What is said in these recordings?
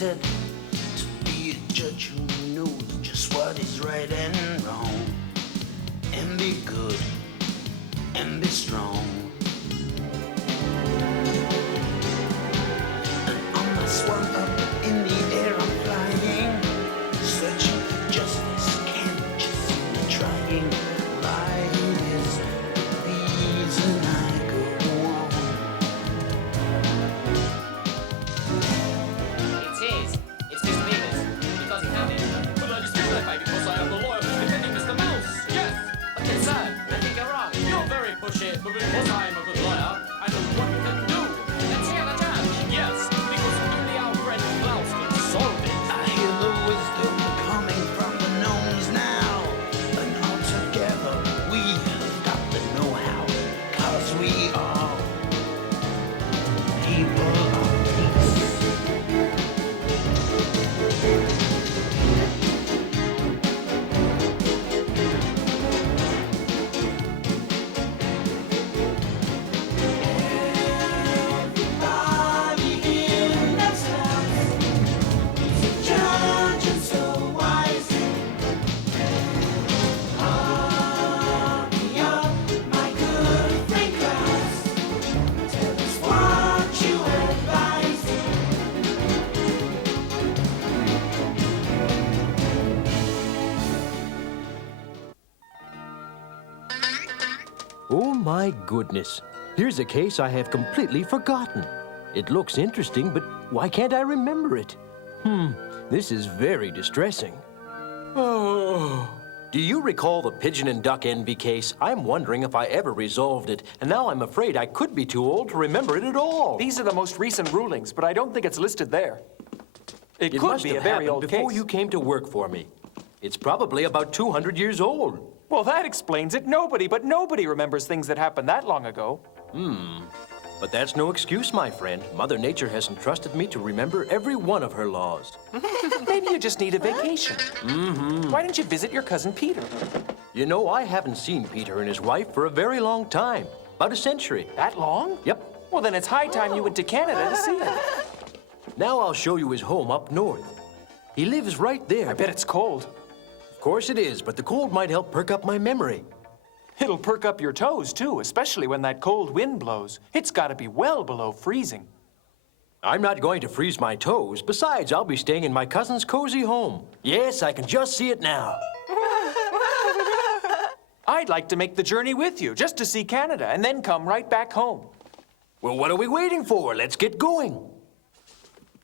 appointed to be a judge who knows just what is right and wrong, and be good and be strong. And on my swan up in the air I'm flying, searching for justice, can't you see me trying? Life is the reason I go on. It's his. It's Mr. Beaver's. Because he found it. But I dispute that, baby, because I am the lawyer who's defending Mr. Mouse. Yes. But then, sir, I think you're wrong. You're very pushy, but because I am a good lawyer, I know what we can do. Let's hear the judge. Yes, because only our friend Klaus can solve it. I hear the wisdom coming from the gnomes now, and all together we have got the know-how, 'cause we are people of peace. Everybody in this house is a judge and so wise. Hurry up, my good friend Klaus. Tell us what you advise. Oh my goodness. Here's a case I have completely forgotten. It looks interesting, but why can't I remember it? This is very distressing. Oh. Do you recall the pigeon and duck envy case? I'm wondering if I ever resolved it, and now I'm afraid I could be too old to remember it at all. These are the most recent rulings, but I don't think it's listed there. It It could must be have a very happened old before case. you came to work for me. It's probably about 200 years old. Well, that explains it. Nobody remembers things that happened that long ago. But that's no excuse, my friend. Mother Nature has entrusted me to remember every one of her laws. Maybe you just need a vacation. Why don't you visit your cousin Peter? You know, I haven't seen Peter and his wife for a very long time. About a century. That long? Yep. Well, then it's high time you went to Canada to see him. Now I'll show you his home up north. He lives right there. I bet it's cold. Of course it is, but the cold might help perk up my memory. It'll perk up your toes, too, especially when that cold wind blows. It's got to be well below freezing. I'm not going to freeze my toes. Besides, I'll be staying in my cousin's cozy home. Yes, I can just see it now. I'd like to make the journey with you, just to see Canada, and then come right back home. Well, what are we waiting for? Let's get going.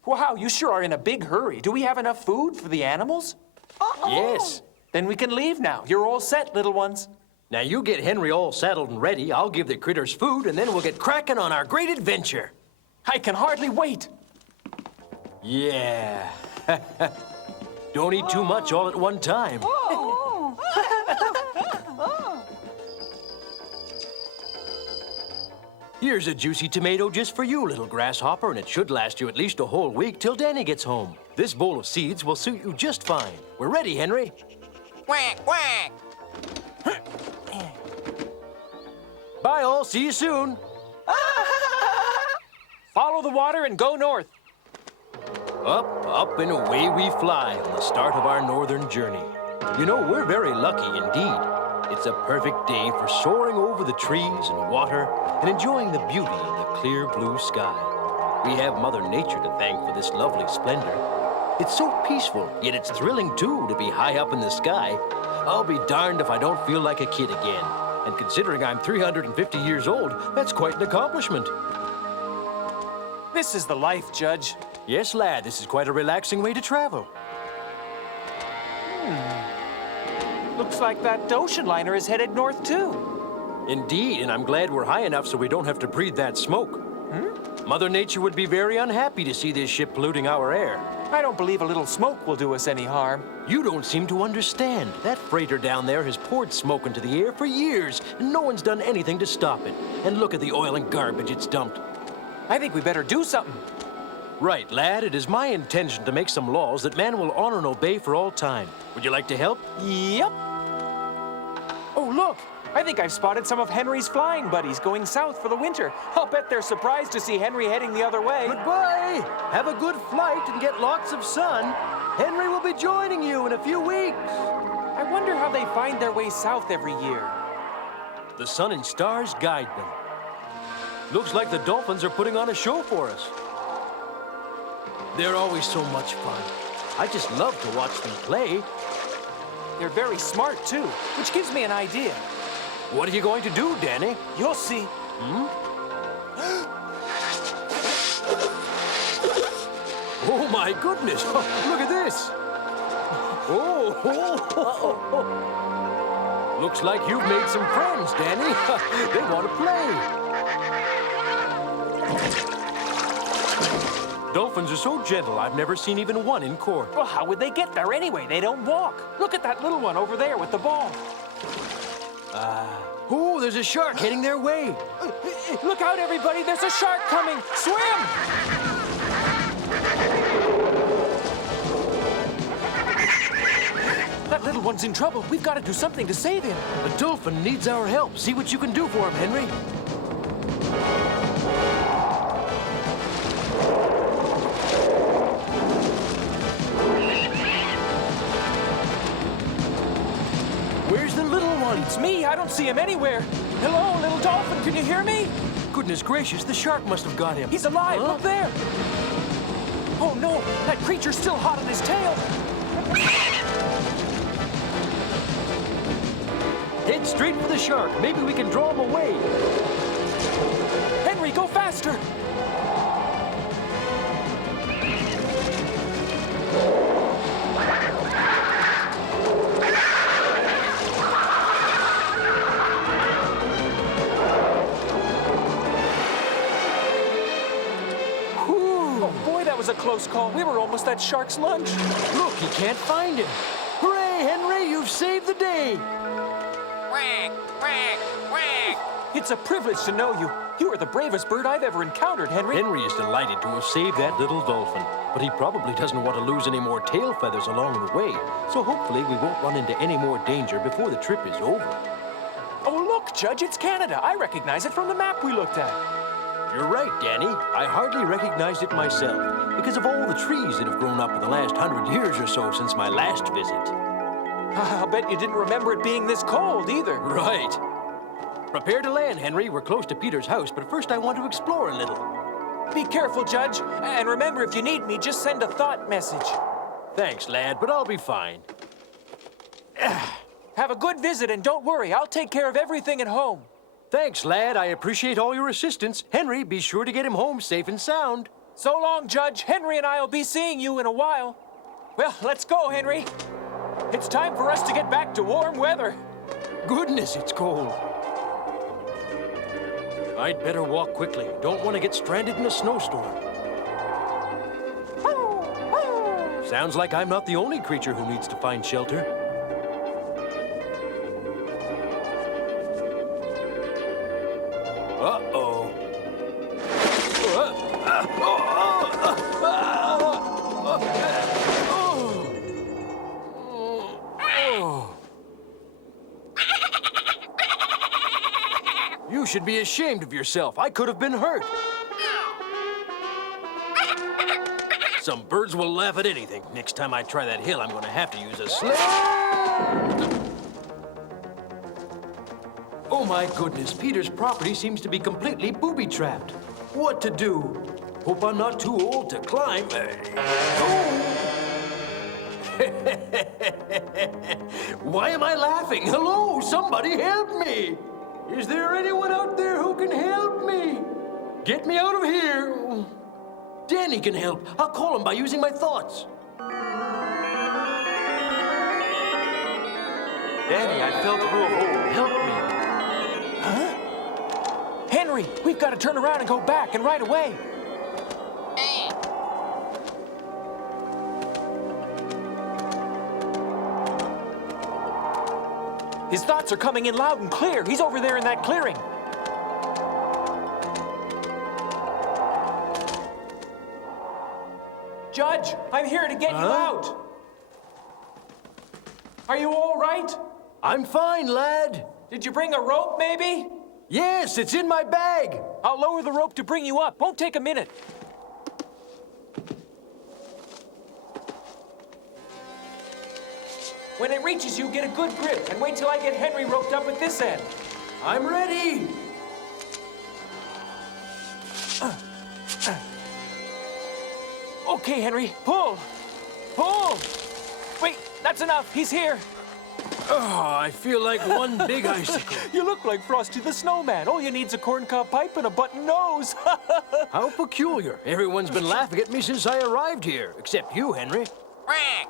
Wow, you sure are in a big hurry. Do we have enough food for the animals? Yes. Then we can leave now. You're all set, little ones. Now you get Henry all saddled and ready. I'll give the critters food, and then we'll get cracking on our great adventure. I can hardly wait. Yeah. Don't eat too much all at one time. Here's a juicy tomato just for you, little grasshopper, and it should last you at least a whole week till Dany gets home. This bowl of seeds will suit you just fine. We're ready, Henry. Quack, quack. Bye, all. See you soon. Follow the water and go north. Up, up, and away we fly on the start of our northern journey. You know, we're very lucky indeed. It's a perfect day for soaring over the trees and water and enjoying the beauty of the clear blue sky. We have Mother Nature to thank for this lovely splendor. It's so peaceful, yet it's thrilling too to be high up in the sky. I'll be darned if I don't feel like a kid again. And considering I'm 350 years old, that's quite an accomplishment. This is the life, Judge. Yes, lad, this is quite a relaxing way to travel. Looks like that ocean liner is headed north, too. Indeed, and I'm glad we're high enough so we don't have to breathe that smoke. Mother Nature would be very unhappy to see this ship polluting our air. I don't believe a little smoke will do us any harm. You don't seem to understand. That freighter down there has poured smoke into the air for years, and no one's done anything to stop it. And look at the oil and garbage it's dumped. I think we better do something. Right, lad, it is my intention to make some laws that man will honor and obey for all time. Would you like to help? Yep. Oh, look, I think I've spotted some of Henry's flying buddies going south for the winter. I'll bet they're surprised to see Henry heading the other way. Goodbye. Have a good flight and get lots of sun. Henry will be joining you in a few weeks. I wonder how they find their way south every year. The sun and stars guide them. Looks like the dolphins are putting on a show for us. They're always so much fun. I just love to watch them play. They're very smart, too, which gives me an idea. What are you going to do, Dany? You'll see. Oh, my goodness. Look at this. Looks like you've made some friends, Dany. They want to play. Dolphins are so gentle, I've never seen even one in court. Well, how would they get there anyway? They don't walk. Look at that little one over there with the ball. Oh, there's a shark heading their way. Look out, everybody. There's a shark coming. Swim! That little one's in trouble. We've got to do something to save him. The dolphin needs our help. See what you can do for him, Henry. Where's the little one? It's me. I don't see him anywhere. Hello, little dolphin. Can you hear me? Goodness gracious, the shark must have got him. He's alive. Huh? Look there. Oh, no. That creature's still hot on his tail. Head straight for the shark. Maybe we can draw him away. Henry, go faster. Was a close call. We were almost at shark's lunch. Look, he can't find him. Hooray, Henry, you've saved the day. Quack, quack, quack. It's a privilege to know you. You are the bravest bird I've ever encountered, Henry. Henry is delighted to have saved that little dolphin, but he probably doesn't want to lose any more tail feathers along the way, so hopefully we won't run into any more danger before the trip is over. Oh, look, Judge, it's Canada. I recognize it from the map we looked at. You're right, Dany. I hardly recognized it myself because of all the trees that have grown up in the last 100 years or so since my last visit. I'll bet you didn't remember it being this cold either. Right. Prepare to land, Henry. We're close to Peter's house, but first I want to explore a little. Be careful, Judge. And remember, if you need me, just send a thought message. Thanks, lad, but I'll be fine. Have a good visit, and don't worry. I'll take care of everything at home. Thanks, lad. I appreciate all your assistance. Henry, be sure to get him home safe and sound. So long, Judge. Henry and I will be seeing you in a while. Well, let's go, Henry. It's time for us to get back to warm weather. Goodness, it's cold. I'd better walk quickly. Don't want to get stranded in a snowstorm. Sounds like I'm not the only creature who needs to find shelter. Uh-oh. You should be ashamed of yourself. I could have been hurt. Some birds will laugh at anything. Next time I try that hill, I'm going to have to use a sled. Oh my goodness, Peter's property seems to be completely booby-trapped. What to do? Hope I'm not too old to climb. Why am I laughing? Hello, somebody help me! Is there anyone out there who can help me? Get me out of here. Dany can help. I'll call him by using my thoughts. Dany, I fell through a hole. Help me. Huh? Henry, we've got to turn around and go back, and right away. His thoughts are coming in loud and clear. He's over there in that clearing. Judge, I'm here to get you out. Are you all right? I'm fine, lad. Did you bring a rope, maybe? Yes, it's in my bag. I'll lower the rope to bring you up. Won't take a minute. When it reaches you, get a good grip and wait till I get Henry roped up at this end. I'm ready. Okay, Henry, pull. Pull. Wait, that's enough. He's here. Oh, I feel like one big icicle. You look like Frosty the Snowman. All you need's a corncob pipe and a button nose. How peculiar. Everyone's been laughing at me since I arrived here, except you, Henry. Quack.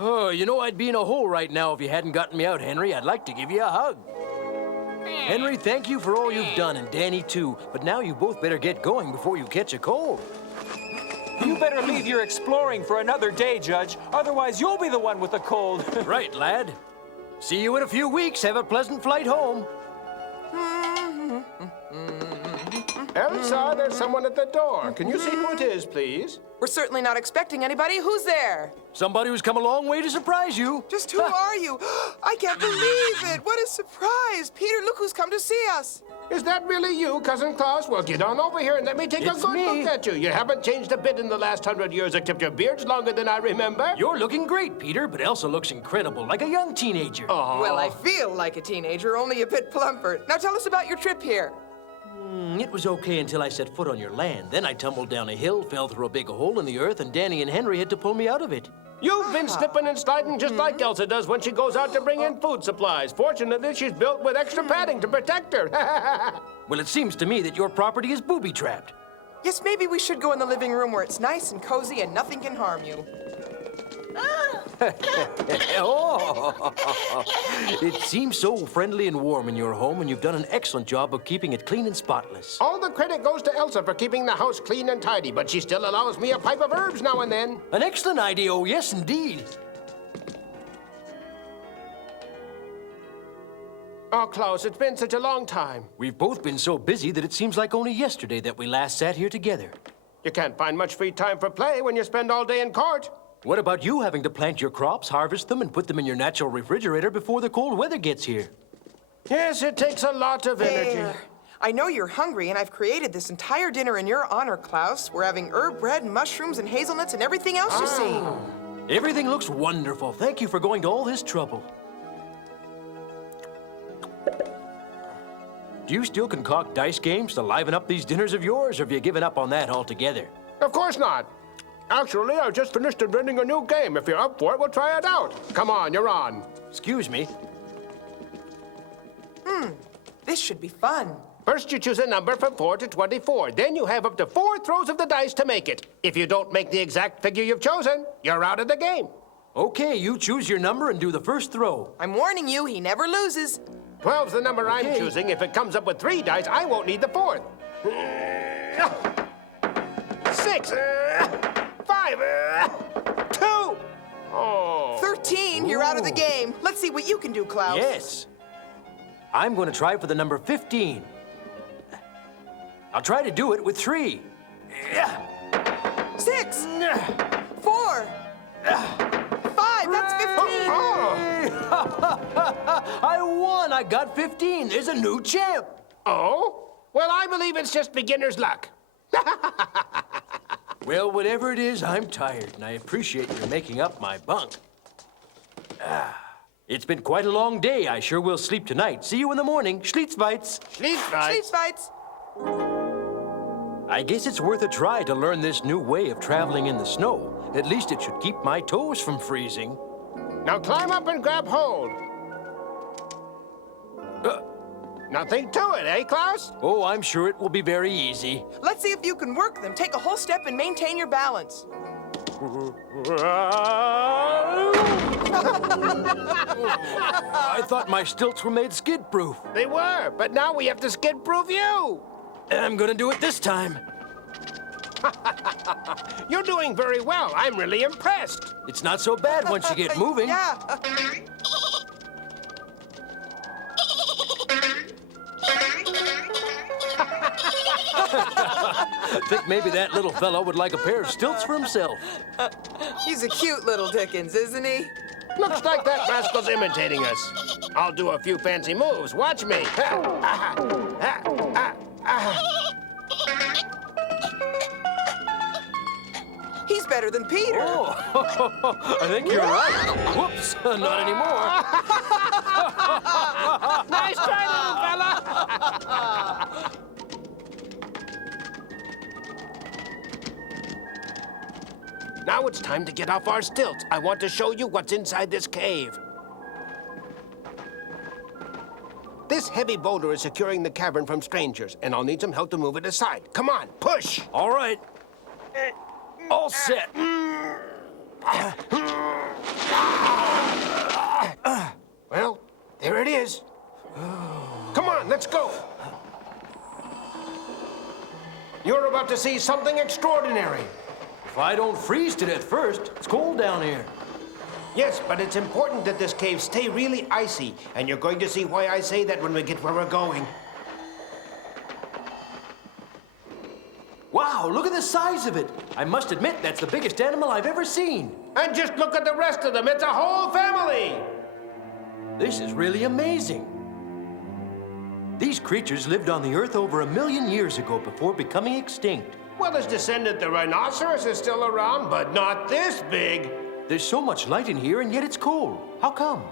Oh, you know, I'd be in a hole right now if you hadn't gotten me out, Henry. I'd like to give you a hug. Henry, thank you for all you've done, and Dany, too. But now you both better get going before you catch a cold. You better leave your exploring for another day, Judge. Otherwise, you'll be the one with the cold. Right, lad. See you in a few weeks. Have a pleasant flight home. Elsa, there's someone at the door. Can you see who it is, please? We're certainly not expecting anybody. Who's there? Somebody who's come a long way to surprise you. Just who are you? I can't believe it. What a surprise. Peter, look who's come to see us. Is that really you, Cousin Klaus? Well, get on over here and let me take It's a good me. look at you. You haven't changed a bit in the last 100 years, except your beard's longer than I remember. You're looking great, Peter, but Elsa looks incredible, like a young teenager. Well, I feel like a teenager, only a bit plumper. Now tell us about your trip here. It was okay until I set foot on your land. Then I tumbled down a hill, fell through a big hole in the earth, and Dany and Henry had to pull me out of it. You've been slipping and sliding just like Elsa does when she goes out to bring in food supplies. Fortunately, she's built with extra padding to protect her. Well, it seems to me that your property is booby-trapped. Yes, maybe we should go in the living room where it's nice and cozy and nothing can harm you. Oh, it seems so friendly and warm in your home, and you've done an excellent job of keeping it clean and spotless. All the credit goes to Elsa for keeping the house clean and tidy, but she still allows me a pipe of herbs now and then. An excellent idea, oh yes, indeed. Oh, Klaus, it's been such a long time. We've both been so busy that it seems like only yesterday that we last sat here together. You can't find much free time for play when you spend all day in court. What about you having to plant your crops, harvest them, and put them in your natural refrigerator before the cold weather gets here? Yes, it takes a lot of energy. There. I know you're hungry, and I've created this entire dinner in your honor, Klaus. We're having herb bread and mushrooms and hazelnuts and everything else you see. Everything looks wonderful. Thank you for going to all this trouble. Do you still concoct dice games to liven up these dinners of yours, or have you given up on that altogether? Of course not. Actually, I've just finished inventing a new game. If you're up for it, we'll try it out. Come on, you're on. Excuse me. This should be fun. First, you choose a number from 4 to 24. Then you have up to 4 throws of the dice to make it. If you don't make the exact figure you've chosen, you're out of the game. Okay, you choose your number and do the first throw. I'm warning you, he never loses. 12's the number I'm Okay. choosing. If it comes up with 3 dice, I won't need the 4th. 6. 5. 2. Oh. 13, you're out of the Ooh. game. Let's see what you can do, Klaus. Yes. I'm going to try for the number 15. I'll try to do it with 3. 6, 4, 5, that's 15. I won! I got 15. There's a new champ. Oh? Well, I believe it's just beginner's luck. Well, whatever it is, I'm tired, and I appreciate your making up my bunk. It's been quite a long day. I sure will sleep tonight. See you in the morning. Schlitzweitz. Sleeps fights. I guess it's worth a try to learn this new way of traveling in the snow. At least it should keep my toes from freezing. Now climb up and grab hold. Nothing to it, eh, Klaus? Oh, I'm sure it will be very easy. Let's see if you can work them. Take a whole step and maintain your balance. I thought my stilts were made skid-proof. They were, but now we have to skid-proof you. I'm gonna do it this time. You're doing very well. I'm really impressed. It's not so bad once you get moving. Yeah. I think maybe that little fellow would like a pair of stilts for himself. He's a cute little Dickens, isn't he? Looks like that rascal's imitating us. I'll do a few fancy moves. Watch me. He's better than Peter. Oh, I think you're right. Whoops, not anymore. Nice try, little fella. Now it's time to get off our stilts. I want to show you what's inside this cave. This heavy boulder is securing the cavern from strangers, and I'll need some help to move it aside. Come on, push. All right. All set. Well, there it is. Come on, let's go. You're about to see something extraordinary. If I don't freeze to death first, it's cold down here. Yes, but it's important that this cave stay really icy, and you're going to see why I say that when we get where we're going. Wow, look at the size of it. I must admit, that's the biggest animal I've ever seen. And just look at the rest of them. It's a whole family. This is really amazing. These creatures lived on the Earth over 1 million years ago before becoming extinct. Well, his descendant, the rhinoceros, is still around, but not this big. There's so much light in here, and yet it's cold. How come?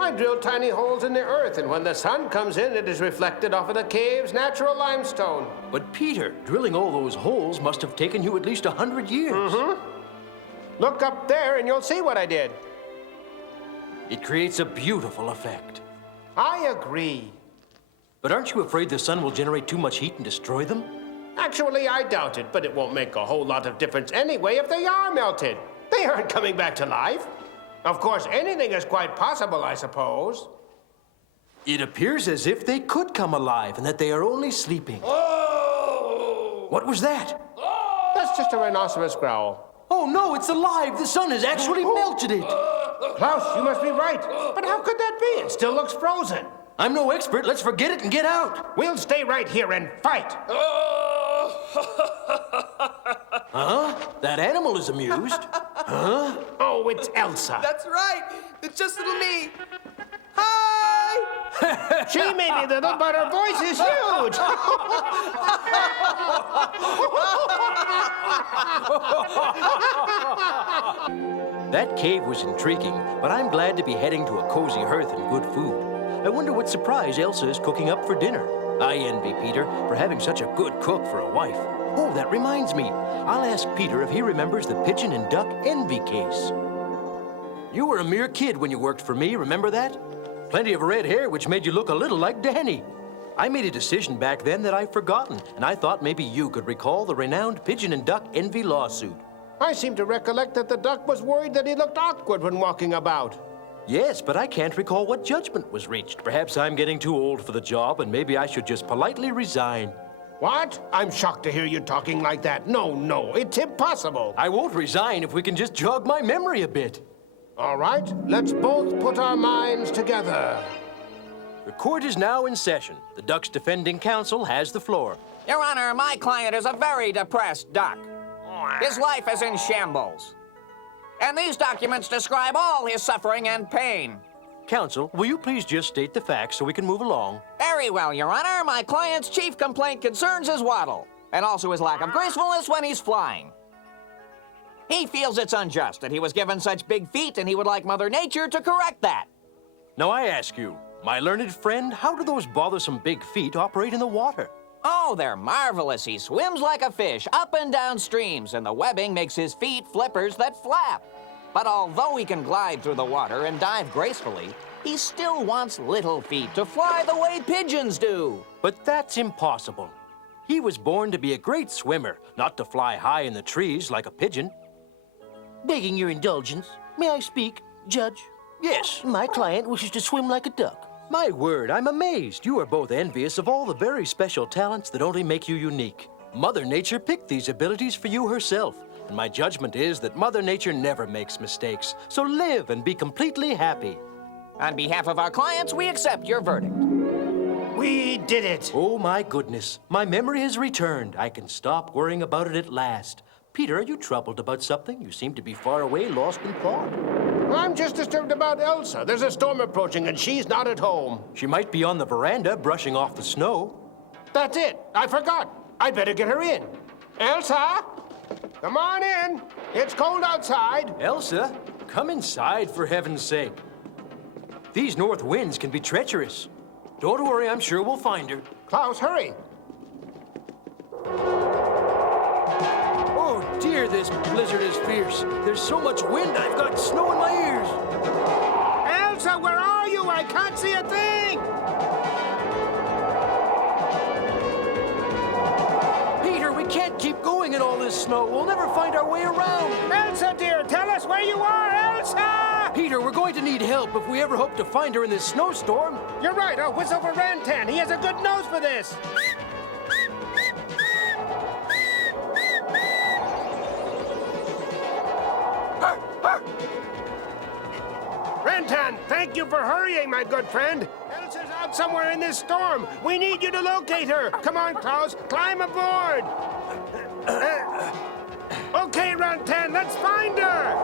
I drilled tiny holes in the earth, and when the sun comes in, it is reflected off of the cave's natural limestone. But Peter, drilling all those holes must have taken you at least 100 years. Mm-hmm. Look up there, and you'll see what I did. It creates a beautiful effect. I agree. But aren't you afraid the sun will generate too much heat and destroy them? Actually, I doubt it, but it won't make a whole lot of difference anyway if they are melted. They aren't coming back to life. Of course, anything is quite possible, I suppose. It appears as if they could come alive and that they are only sleeping. Oh! What was that? That's just a rhinoceros growl. Oh no, it's alive! The sun has actually melted it! Klaus, you must be right. But how could that be? It still looks frozen. I'm no expert. Let's forget it and get out. We'll stay right here and fight. Huh? That animal is amused. Huh? Oh, it's Elsa. That's right. It's just little me. Hi! She may be little, but her voice is huge. That cave was intriguing, but I'm glad to be heading to a cozy hearth and good food. I wonder what surprise Elsa is cooking up for dinner. I envy Peter for having such a good cook for a wife. Oh, that reminds me. I'll ask Peter if he remembers the pigeon and duck envy case. You were a mere kid when you worked for me, remember that? Plenty of red hair, which made you look a little like Dany. I made a decision back then that I've forgotten, and I thought maybe you could recall the renowned pigeon and duck envy lawsuit. I seem to recollect that the duck was worried that he looked awkward when walking about. Yes, but I can't recall what judgment was reached. Perhaps I'm getting too old for the job, and maybe I should just politely resign. What? I'm shocked to hear you talking like that. No, it's impossible. I won't resign if we can just jog my memory a bit. All right, let's both put our minds together. The court is now in session. The duck's defending counsel has the floor. Your Honor, my client is a very depressed duck. His life is in shambles. And these documents describe all his suffering and pain. Counsel, will you please just state the facts so we can move along? Very well, Your Honor. My client's chief complaint concerns his waddle, and also his lack of gracefulness when he's flying. He feels it's unjust that he was given such big feet, and he would like Mother Nature to correct that. Now I ask you, my learned friend, how do those bothersome big feet operate in the water? Oh, they're marvelous. He swims like a fish up and down streams, and the webbing makes his feet flippers that flap. But although he can glide through the water and dive gracefully, he still wants little feet to fly the way pigeons do. But that's impossible. He was born to be a great swimmer, not to fly high in the trees like a pigeon. Begging your indulgence, may I speak, Judge? Yes. My client wishes to swim like a duck. My word, I'm amazed. You are both envious of all the very special talents that only make you unique. Mother Nature picked these abilities for you herself. And my judgment is that Mother Nature never makes mistakes. So live and be completely happy. On behalf of our clients, we accept your verdict. We did it. Oh, my goodness. My memory has returned. I can stop worrying about it at last. Peter, are you troubled about something? You seem to be far away, lost in thought. I'm just disturbed about Elsa. There's a storm approaching and she's not at home. She might be on the veranda brushing off the snow. That's it. I forgot. I'd better get her in. Elsa, come on in. It's cold outside. Elsa, come inside for heaven's sake. These north winds can be treacherous. Don't worry, I'm sure we'll find her. Klaus, hurry. Oh dear, this blizzard is fierce. There's so much wind, I've got snow in my ears. Elsa, where are you? I can't see a thing. Peter, we can't keep going in all this snow. We'll never find our way around. Elsa, dear, tell us where you are, Elsa! Peter, we're going to need help if we ever hope to find her in this snowstorm. You're right. I'll whistle for Rantan. He has a good nose for this. Rantan, thank you for hurrying, my good friend. Elsa's out somewhere in this storm. We need you to locate her. Come on, Klaus, climb aboard. Okay, Rantan, let's find her.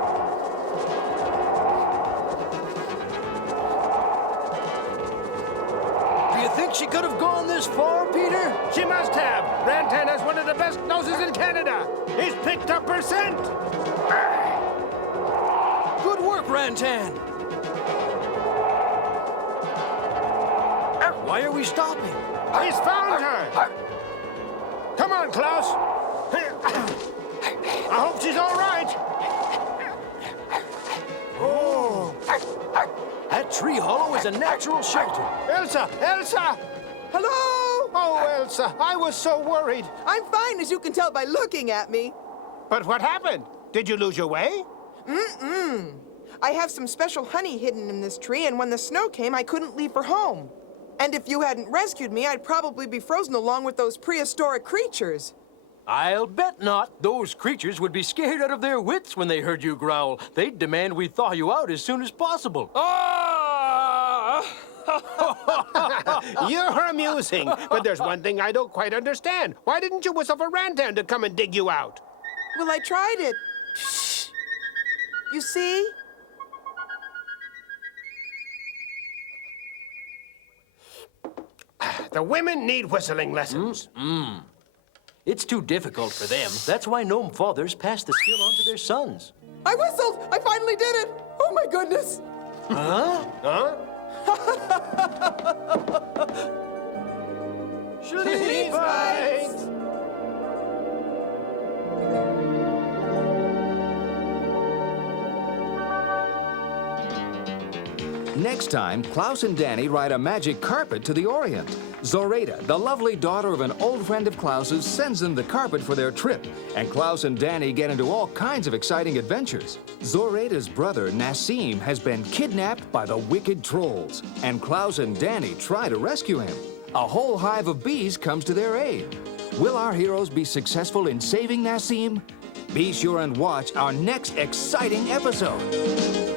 Do you think she could have gone this far, Peter? She must have. Rantan has one of the best noses in Canada. He's picked up her scent. Good work, Rantan. Why are we stopping? He's found her. Come on, Klaus. I hope she's all right. Oh, that tree hollow is a natural shelter. Elsa! Elsa! Hello? Oh, Elsa, I was so worried. I'm fine, as you can tell by looking at me. But what happened? Did you lose your way? I have some special honey hidden in this tree, and when the snow came, I couldn't leave for home. And if you hadn't rescued me, I'd probably be frozen along with those prehistoric creatures. I'll bet not. Those creatures would be scared out of their wits when they heard you growl. They'd demand we thaw you out as soon as possible. You're amusing, but there's one thing I don't quite understand. Why didn't you whistle for Rantan to come and dig you out? Well, I tried it. You see? The women need whistling lessons. It's too difficult for them. That's why gnome fathers pass the skill on to their sons. I whistled! I finally did it! Oh, my goodness! Huh? She's right! Next time, Klaus and Dany ride a magic carpet to the Orient. Zoraida, the lovely daughter of an old friend of Klaus's, sends them the carpet for their trip, and Klaus and Dany get into all kinds of exciting adventures. Zoraida's brother, Nassim, has been kidnapped by the wicked trolls, and Klaus and Dany try to rescue him. A whole hive of bees comes to their aid. Will our heroes be successful in saving Nassim? Be sure and watch our next exciting episode.